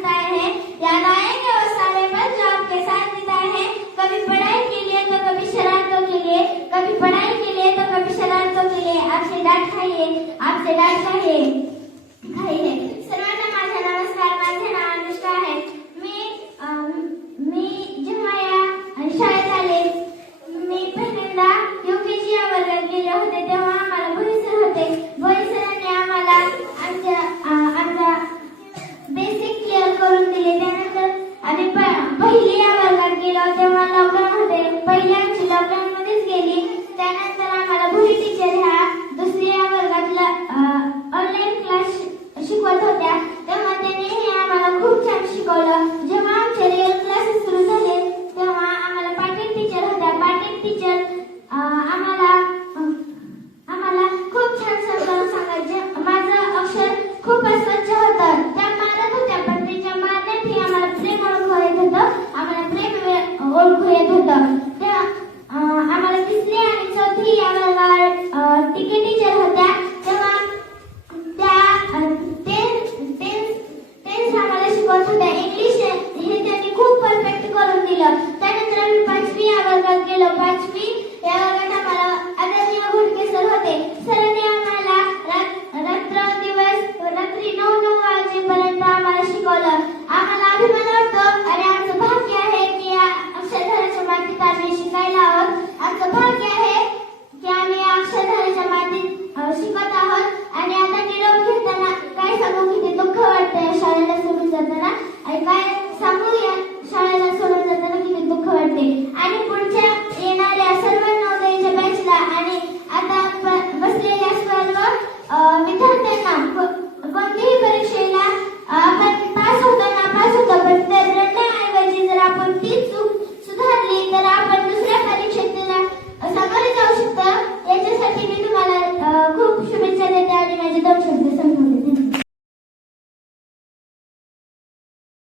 सिखाए हैं, याद आएंगे वो सारे पल जो आपके साथ बिताए हैं। कभी पढ़ाई के लिए तो कभी शरारतों के लिए, कभी पढ़ाई के लिए तो कभी शरारतों के लिए आपसे डांट खाइए। सर्वांना माझा नमस्कार, माझे नाव अनुष्का आहे। मी जेव्हा या शाळेत आले, मी पहिल्यांदा UKG या वर्गात गेले होते, तेव्हा आम्हाला भोई सर होते. भोई सरांनी आम्हाला आमचा बेसिक क्लिअर करून दिले. त्यानंतर आम्ही पहिली या वर्गात गेलो, तेव्हा लॉकडाऊन होते. पहिली आमची लॉकडाऊन मध्येच गेली. त्यानंतर आम्हाला भोई टीचर ह्या दुसरी या वर्गातला ऑनलाईन क्लास शिकवत होत्या, तेव्हा त्यांनी हे आम्हाला खूप छान शिकवलं. जेव्हा आमचे रिअल क्लासेस सुरू झाले, तेव्हा आम्हाला पाटील टीचर होत्या. पाटील टीचर आम्हाला खूप छान समजावून सांगायचे. माझं अक्षर खूप अस्वच्छ होतं. त्या मारत होत्या, पण त्याच्या मारण्यातही आम्हाला प्रेम ओळखू येत होतं. ओळखू येत होतं. तेव्हा आम्हाला तिसरी आणि चौथी या वर्गात टीके टीचर होत्या. तेव्हा त्या टेन्स आम्हाला शिकवत होत्या.